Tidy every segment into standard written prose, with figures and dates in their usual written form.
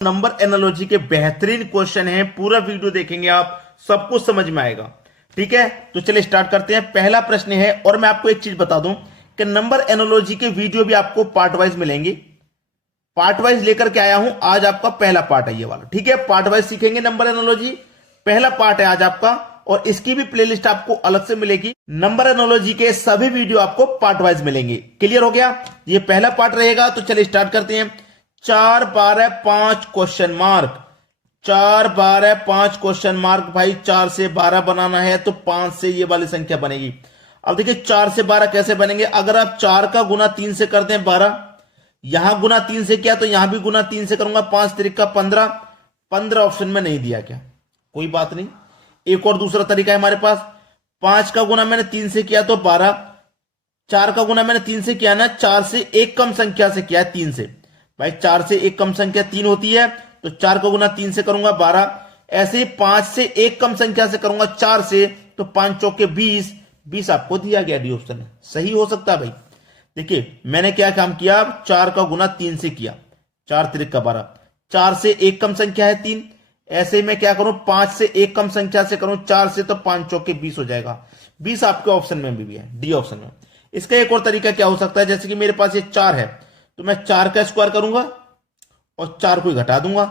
Number analogy के बेहतरीन question हैं, पूरा वीडियो देखेंगे आप, सब कुछ समझ में आएगा। ठीक है, तो चलिए स्टार्ट करते हैं। पहला प्रश्न है, और मैं आपको एक चीज बता दूं कि नंबर एनालॉजी के वीडियो भी आपको पार्ट वाइज मिलेंगे। पार्ट वाइज लेकर के आया हूं, आज आपका पहला पार्ट है ये वाला। ठीक है, पार्ट वाइज सीखेंगे नंबर एनालॉजी, पहला पार्ट है आज आपका, और इसकी भी प्लेलिस्ट आपको अलग से मिलेगी। नंबर एनालॉजी के सभी वीडियो आपको पार्ट वाइज मिलेंगे। क्लियर हो गया, ये पहला पार्ट रहेगा। तो चलिए स्टार्ट करते हैं। 4 12 5 क्वेश्चन मार्क, 4 12 5 क्वेश्चन मार्क। भाई 4 से 12 बनाना है तो 5 से ये वाली संख्या बनेगी। अब देखिए 4 से 12 कैसे बनेंगे। अगर आप 4 का गुना 3 से करते हैं 12, यहां गुना 3 से किया तो यहां भी गुना 3 से करूंगा, 5 तरीका 15। 15 ऑप्शन में नहीं दिया, क्या कोई बात नहीं। एक और दूसरा तरीका है हमारे पास। 5 का गुना मैंने 3 से किया तो 12, 4 का गुना मैंने 3 से किया ना, 4 से एक कम संख्या से किया है 3 से। भाई 4 से एक कम संख्या 3 होती है, तो 4 का गुना 3 से करूंगा 12। ऐसे ही 5 से एक कम संख्या से करूंगा 4 से, तो 5 चौके 20। 20 आपको दिया गया डी ऑप्शन में, सही हो सकता है भाई। देखिए मैंने क्या काम किया, 4 का गुना 3 से किया, 4 तरीका 12। 4 से एक कम संख्या है 3, ऐसे ही मैं क्या करूं, 5 से एक कम संख्या से करूं 4 से, तो 5 चौके 20 हो जाएगा। 20 आपके ऑप्शन में भी है, डी ऑप्शन में। इसका एक और तरीका क्या हो सकता है, जैसे कि मेरे पास ये 4 है, तो मैं 4 का स्क्वायर करूंगा और 4 को घटा दूंगा।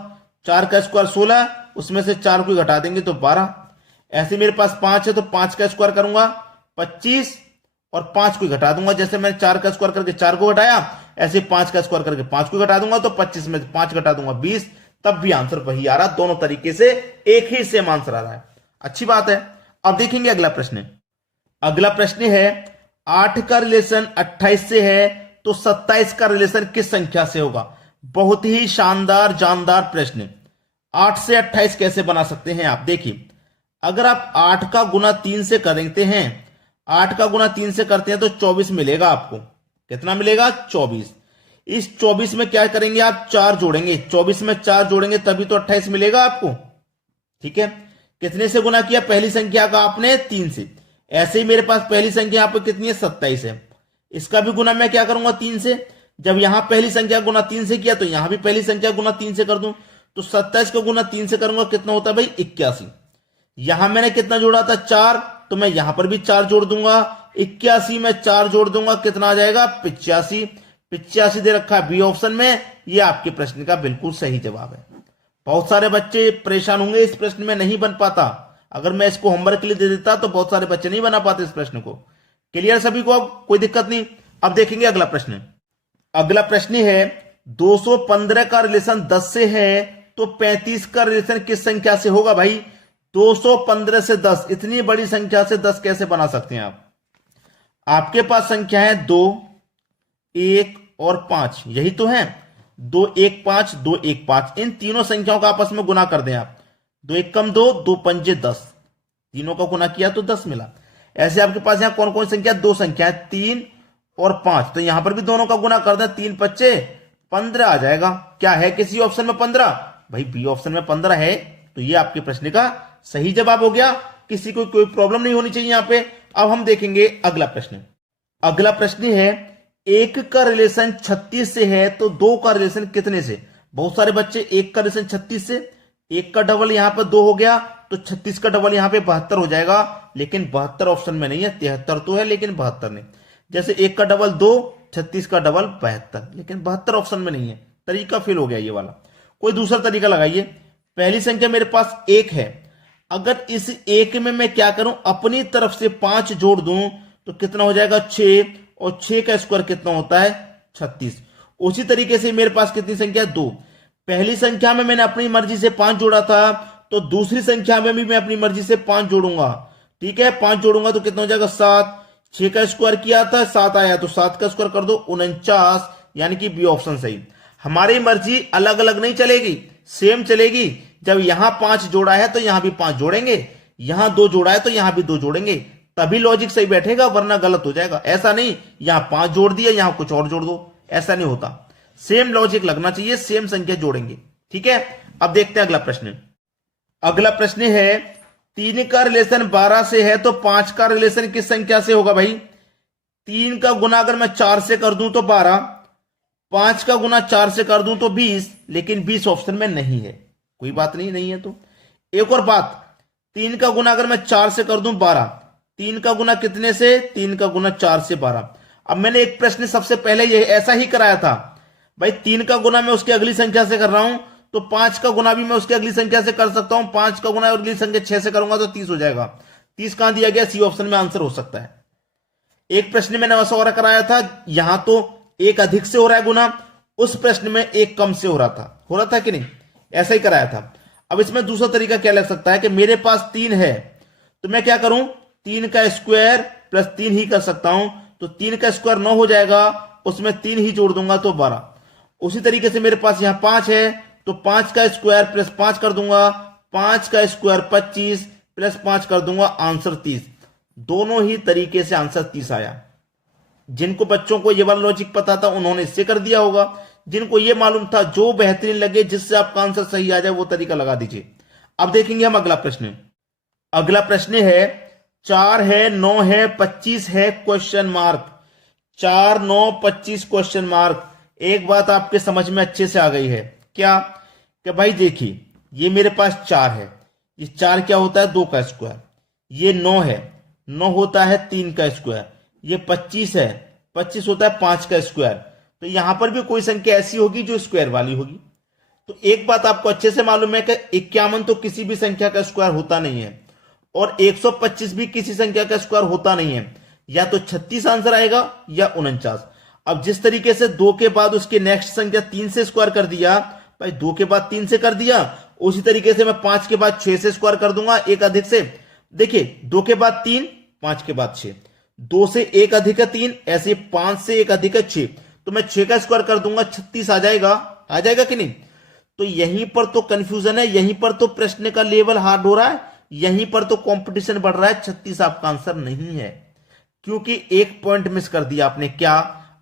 4 का स्क्वायर 16, उसमें से 4 को घटा देंगे तो 12। ऐसे मेरे पास 5 है, तो 5 का स्क्वायर करूंगा 25 और 5 को घटा दूंगा। जैसे मैंने 4 का स्क्वायर करके 4 को घटाया, ऐसे 5 का स्क्वायर करके 5 को घटा दूंगा, तो 25 में 5 घटा दूंगा 20। तब भी आंसर वही आ रहा, दोनों तरीके से एक ही सेम आंसर आ रहा है। अच्छी बात है। अब देखेंगे अगला प्रश्न। अगला प्रश्न है, 8 का रिलेशन 28 से है तो 27 का रिलेशन किस संख्या से होगा। बहुत ही शानदार जानदार प्रश्न। 8 से 28 कैसे बना सकते हैं आप। देखिए अगर आप 8 का गुना 3 से करते हैं, 8 का गुना 3 से करते हैं तो 24 मिलेगा आपको। कितना मिलेगा, 24। इस 24 में क्या करेंगे आप, 4 जोड़ेंगे। 24 में 4 जोड़ेंगे तभी तो 28 मिलेगा आपको। ठीक है, कितने से गुना किया, पहली संख्या का आपने 3 से। ऐसे ही मेरे पास पहली संख्या यहाँ पे कितनी है, 27 है। इसका भी गुना मैं क्या करूंगा 3 से। जब यहां पहली संख्या गुना 3 से किया तो यहां भी पहली संख्या गुना 3 से कर दूं, तो 27 का गुना 3 से करूंगा, कितना होता है भाई, 81। यहां मैंने कितना जोड़ा था, 4, तो मैं यहां पर भी 4 जोड़ दूंगा। 81 में 4 जोड़ दूंगा, कितना आ जाएगा, 85। 85 दे रखा है बी ऑप्शन में। यह आपके प्रश्न का बिल्कुल सही जवाब है। बहुत सारे बच्चे परेशान होंगे, इस प्रश्न में नहीं बन पाता। अगर मैं इसको होमवर्क के लिए दे देता तो बहुत सारे बच्चे नहीं बना पाते इस प्रश्न को। क्लियर सभी को, अब कोई दिक्कत नहीं। अब देखेंगे अगला प्रश्न। अगला प्रश्न है, 215 का रिलेशन 10 से है तो 35 का रिलेशन किस संख्या से होगा। भाई 215 से 10, इतनी बड़ी संख्या से 10 कैसे बना सकते हैं आप। आपके पास संख्या है 2, 1 और 5, यही तो है। 2 1 5, 2 1 5, इन तीनों संख्याओं का आपस में गुना कर दें आप। 2 1 कम 2, 2 पंजे 10, तीनों का गुना किया तो 10 मिला। ऐसे आपके पास यहां कौन कौन संख्या, 2 संख्या है, 3 और 5, तो यहां पर भी दोनों का गुना कर दें, 3 पच्चे 15 आ जाएगा। क्या है किसी ऑप्शन में 15, भाई बी ऑप्शन में 15 है। तो ये आपके प्रश्न का सही जवाब हो गया। किसी को कोई प्रॉब्लम नहीं होनी चाहिए यहां पे। अब हम देखेंगे अगला प्रश्न। अगला प्रश्न है, 1 का रिलेशन 36 से है तो 2 का रिलेशन कितने से। बहुत सारे बच्चे 1 का रिलेशन 36 से, 1 का डबल यहां पर 2 हो गया, तो 36 का डबल यहां पे 72 हो जाएगा। लेकिन 72 ऑप्शन में नहीं है, 73 तो है लेकिन 72 नहीं। जैसे 1 का डबल 2, 36 का डबल 72, लेकिन 72 ऑप्शन में नहीं है। तरीका फेल हो गया ये वाला। कोई दूसरा तरीका लगाइए। पहली संख्या मेरे पास 1 है, अगर इस 1 में मैं क्या करूं, अपनी तरफ से 5 जोड़ दूं तो कितना हो जाएगा, 6, और 6 का स्क्वायर कितना होता है, 36। उसी तरीके से मेरे पास कितनी संख्या, 2। पहली संख्या में मैंने अपनी मर्जी से 5 जोड़ा था, तो दूसरी संख्या में भी मैं अपनी मर्जी से 5 जोड़ूंगा। ठीक है, 5 जोड़ूंगा तो कितना हो जाएगा, 7। 6 का स्क्वायर किया था, 7 आया, तो 7 का स्क्वायर कर दो, 49, यानी कि बी ऑप्शन सही। हमारी मर्जी अलग अलग नहीं चलेगी, सेम चलेगी। जब यहां 5 जोड़ा है तो यहां भी 5 जोड़ेंगे, यहां 2 जोड़ा है तो यहां भी 2 जोड़ेंगे, तभी लॉजिक सही बैठेगा, वरना गलत हो जाएगा। ऐसा नहीं यहां 5 जोड़ दिया यहां कुछ और जोड़ दो, ऐसा नहीं होता। सेम लॉजिक लगना चाहिए, सेम संख्या जोड़ेंगे। ठीक है, अब देखते हैं अगला प्रश्न। अगला प्रश्न है, 3 का रिलेशन 12 से है तो 5 का रिलेशन किस संख्या से होगा। भाई 3 का गुना अगर मैं 4 से कर दूं तो 12, 5 का गुना 4 से कर दूं तो 20, लेकिन 20 ऑप्शन में नहीं है। कोई बात नहीं, नहीं है तो एक और बात, 3 का गुना अगर मैं 4 से कर दूं 12, 3 का गुना कितने से, 3 का गुना 4 से 12। अब मैंने एक प्रश्न सबसे पहले ये ऐसा ही कराया था भाई, 3 का गुना मैं उसकी अगली संख्या से कर रहा हूं, तो 5 का गुना भी मैं उसकी अगली संख्या से कर सकता हूं। 5 का गुना अगली संख्या 6 से करूंगा तो 30 हो जाएगा। 30 कहां दिया गया, सी ऑप्शन में आंसर हो सकता है। एक प्रश्न मैंने ऐसा और कराया था, यहां तो एक अधिक से हो रहा है गुना, उस प्रश्न में एक कम से हो रहा था कि नहीं, ऐसा ही कराया था। अब इसमें दूसरा तरीका क्या लग सकता है कि मेरे पास 3 है तो मैं क्या करूं, 3 का स्क्वायर प्लस 3 ही कर सकता हूं, तो 3 का स्क्वायर 9 हो जाएगा, उसमें 3 ही जोड़ दूंगा तो 12। उसी तरीके से मेरे पास यहां 5 है तो 5 का स्क्वायर प्लस 5 कर दूंगा, 5 का स्क्वायर 25 प्लस 5 कर दूंगा, आंसर 30। दोनों ही तरीके से आंसर 30 आया। जिनको बच्चों को ये वाला लॉजिक पता था उन्होंने इससे कर दिया होगा, जिनको ये मालूम था, जो बेहतरीन लगे जिससे आपका आंसर सही आ जाए वो तरीका लगा दीजिए। अब देखेंगे हम अगला प्रश्न। अगला प्रश्न है 4 है, 9 है, 25 है, क्वेश्चन मार्क। 4, 9, 25 question mark. एक बात आपके समझ में अच्छे से आ गई है क्या, कि भाई देखिए ये मेरे पास 4 है, ये 4 क्या होता है, 2 का स्क्वायर। ये 9 है, 9 होता है 3 का स्क्वायर। ये 25 है, 25 होता है 5 का स्क्वायर। तो यहां पर भी कोई संख्या ऐसी होगी जो स्क्वायर वाली होगी। तो एक बात आपको अच्छे से मालूम है कि 51 तो किसी भी संख्या का स्क्वायर होता नहीं है, और 125 भी किसी संख्या का स्क्वायर होता नहीं है। या तो 36 आंसर आएगा या 49। अब जिस तरीके से 2 के बाद उसकी नेक्स्ट संख्या 3 से स्क्वायर कर दिया, भाई 2 के बाद 3 से कर दिया, उसी तरीके से मैं 5 के बाद 6 से स्क्वायर कर दूंगा, एक अधिक से। देखिए 2 के बाद 3, 5 के बाद 6, 2 से 1 अधिक है 3, ऐसे 5 से 1 अधिक है 6, तो मैं 6 का स्क्वायर कर दूंगा, 36 आ जाएगा कि नहीं। तो यहीं पर तो कंफ्यूजन है, यहीं पर तो प्रश्न का लेवल हार्ड हो रहा है, यहीं पर तो कंपटीशन बढ़ रहा है। 36 आपका आंसर नहीं है, क्योंकि एक पॉइंट मिस कर दिया आपने। क्या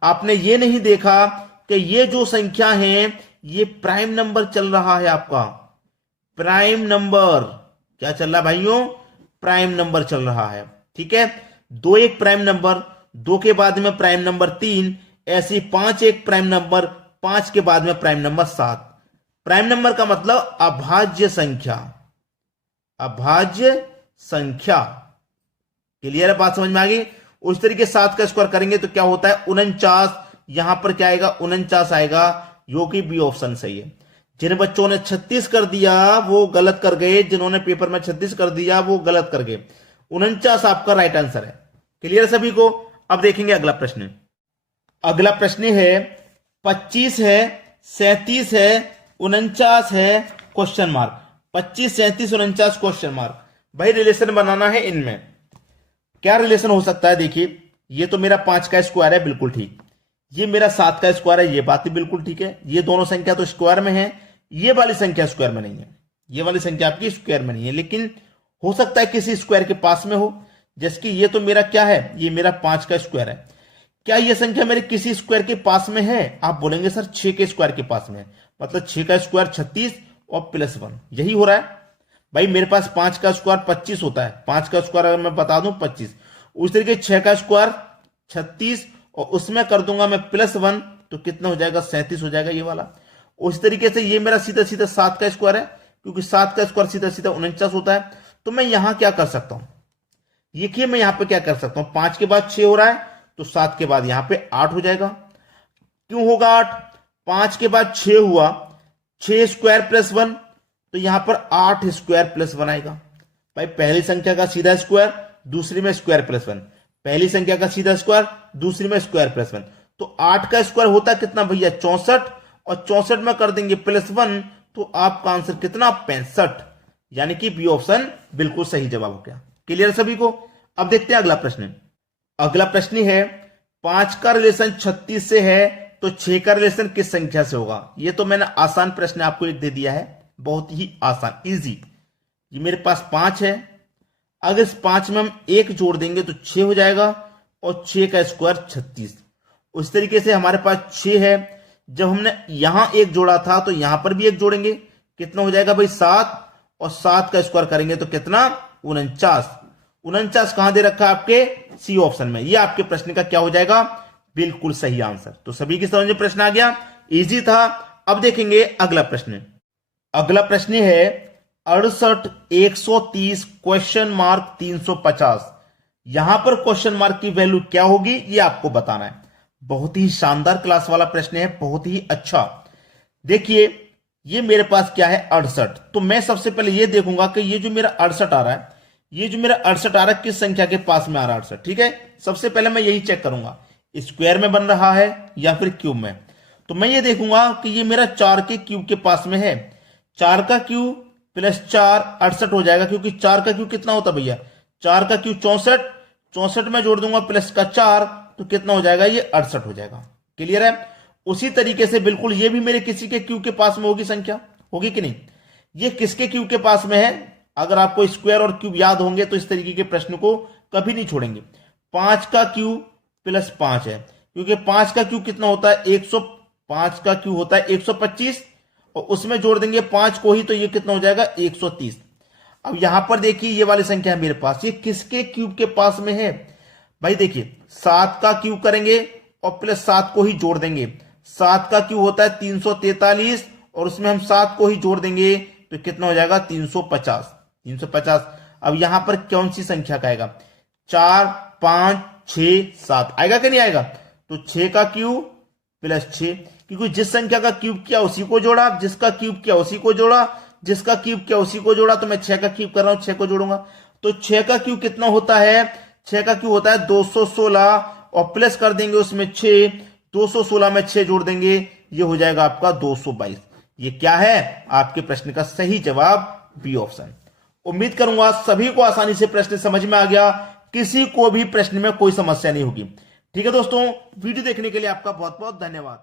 आपने ये नहीं देखा कि ये जो संख्या है ये प्राइम नंबर चल रहा है आपका, प्राइम नंबर क्या चल रहा है भाइयों, प्राइम नंबर चल रहा है। ठीक है, 2 एक प्राइम नंबर, 2 के बाद में प्राइम नंबर 3, ऐसी 5 एक प्राइम नंबर, 5 के बाद में प्राइम नंबर 7। प्राइम नंबर का मतलब अभाज्य संख्या, अभाज्य संख्या। क्लियर है, बात समझ में आ गई। उस तरीके 7 का स्क्वायर करेंगे तो क्या होता है, 49। यहां पर क्या आएगा, 49 आएगा, जो कि बी ऑप्शन सही है। जिन बच्चों ने 36 कर दिया वो गलत कर गए, जिन्होंने पेपर में 36 कर दिया वो गलत कर गए। 49 आपका राइट आंसर है। क्लियर सभी को। अब देखेंगे अगला प्रश्न। अगला प्रश्न है 25 है, 37 है, 49 है, क्वेश्चन मार्क। 25, 37, 49 question mark. भाई रिलेशन बनाना है इनमें। क्या रिलेशन हो सकता है, देखिए ये तो मेरा 5 का स्क्वायर है, बिल्कुल ठीक। ये मेरा 7 का स्क्वायर है, ये बात भी बिल्कुल ठीक है। ये दोनों संख्या तो स्क्वायर में है, ये वाली संख्या स्क्वायर में नहीं है, ये वाली संख्या आपकी स्क्वायर में नहीं है, लेकिन हो सकता है किसी स्क्वायर के पास में हो। जैसे कि ये तो मेरा क्या है, ये मेरा 5 का स्क्वायर है। क्या ये संख्या मेरे किसी स्क्वायर के पास में है? आप बोलेंगे सर 6 के स्क्वायर के पास में है, मतलब 6 का स्क्वायर 36 और प्लस 1, यही हो रहा है। भाई मेरे पास 5 का स्क्वायर 25 होता है, 5 का स्क्वायर अगर मैं बता दूं 25, उस तरीके 6 का स्क्वायर 36 और उसमें कर दूंगा मैं प्लस 1, तो कितना हो जाएगा, 37 हो जाएगा ये वाला। उस तरीके से ये मेरा सीधा सीधा 7 का स्क्वायर है, क्योंकि 7 का स्क्वायर सीधा सीधा 49 होता है। तो मैं यहां क्या कर सकता हूं, देखिए मैं यहां पे क्या कर सकता हूं, 5 के बाद 6 हो रहा है तो 7 के बाद यहां पे 8 हो जाएगा। क्यों होगा 8? 5 के बाद 6 हुआ, 6 स्क्वायर प्लस 1, तो यहां पर 8 स्क्वायर प्लस 1 आएगा। भाई पहली संख्या का सीधा स्क्वायर, दूसरी में स्क्वायर प्लस 1, पहली संख्या का सीधा स्क्वायर, दूसरी में स्क्वायर प्लस 1, तो 8 का स्क्वायर होता है कितना भैया, 64, और 64 में कर देंगे प्लस 1, तो आपका आंसर कितना, 65। यानी कि बी ऑप्शन बिल्कुल सही जवाब हो गया। क्लियर सभी को। अब देखते हैं अगला प्रश्न। अगला प्रश्न है 5 का रिलेशन 36 से है तो 6 का रिलेशन किस संख्या से होगा। ये तो मैंने आसान प्रश्न आपको एक दे दिया है, बहुत ही आसान, इजी। ये मेरे पास 5 है, अगर इस 5 में हम 1 जोड़ देंगे तो 6 हो जाएगा, और 6 का स्क्वायर 36। उस तरीके से हमारे पास 6 है, जब हमने यहां 1 जोड़ा था तो यहां पर भी 1 जोड़ेंगे, कितना हो जाएगा भाई 7, और 7 का स्क्वायर करेंगे तो कितना, 49। 49 कहां दे रखा है आपके, सी ऑप्शन में। ये आपके प्रश्न का क्या हो जाएगा, बिल्कुल सही आंसर। तो सभी की समझ में प्रश्न आ गया, इजी था। अब देखेंगे अगला प्रश्न। अगला प्रश्न है 68 130 क्वेश्चन मार्क 350। यहां पर क्वेश्चन मार्क की वैल्यू क्या होगी ये आपको बताना है। बहुत ही शानदार क्लास वाला प्रश्न है, बहुत ही अच्छा। देखिए ये मेरे पास क्या है 68, तो मैं सबसे पहले ये देखूंगा कि ये जो मेरा 68 आ रहा है, ये जो मेरा 68 आ रहा है किस संख्या के पास में आ रहा है 68, ठीक है। सबसे पहले मैं यही चेक करूंगा स्क्वायर में बन रहा है या फिर क्यूब में। तो मैं ये देखूंगा कि ये मेरा 4 के क्यूब के पास में है। 4 का क्यूब प्लस 4 68 हो जाएगा, क्योंकि 4 का क्यूब कितना होता है भैया, 4 का क्यूब 64, 64 में जोड़ दूंगा प्लस का 4, तो कितना हो जाएगा ये 68 हो जाएगा। क्लियर है। उसी तरीके से बिल्कुल ये भी मेरे किसी के क्यूब के पास में होगी संख्या, होगी कि नहीं। ये किसके क्यूब के पास में है, अगर आपको स्क्वायर और क्यूब याद होंगे तो इस तरीके के प्रश्न को कभी नहीं छोड़ेंगे। 5 का क्यूब प्लस 5 है, क्योंकि 5 का क्यूब कितना होता है 105 का क्यूब होता है 125, और उसमें जोड़ देंगे 5 को ही, तो ये कितना हो जाएगा 130। अब यहां पर देखिए ये वाली संख्या है मेरे पास, ये किसके क्यूब के पास में है भाई। देखिए 7 का क्यूब करेंगे और प्लस 7 को ही जोड़ देंगे। 7 का क्यूब होता है 343, और उसमें हम 7 को ही जोड़ देंगे तो कितना हो जाएगा 350। 350। अब यहां पर कौन सी संख्या का आएगा, 4 5 6 7 आएगा कि नहीं आएगा। तो 6 का क्यूब प्लस 6, क्योंकि जिस संख्या का क्यूब किया उसी को जोड़ा, जिसका क्यूब किया उसी को जोड़ा, जिसका क्यूब किया उसी को जोड़ा। तो मैं 6 का क्यूब कर रहा हूं, 6 को जोड़ूंगा। तो 6 का क्यूब कितना होता है, 6 का क्यूब होता है 216, और प्लस कर देंगे उसमें 6, 216 में 6 जोड़ देंगे, ये हो जाएगा आपका 222। ये क्या है, आपके प्रश्न का सही जवाब बी ऑप्शन। उम्मीद करूंगा सभी को आसानी से प्रश्न समझ में आ गया, किसी को भी प्रश्न में कोई समस्या नहीं होगी। ठीक है दोस्तों, वीडियो देखने के लिए आपका बहुत बहुत धन्यवाद।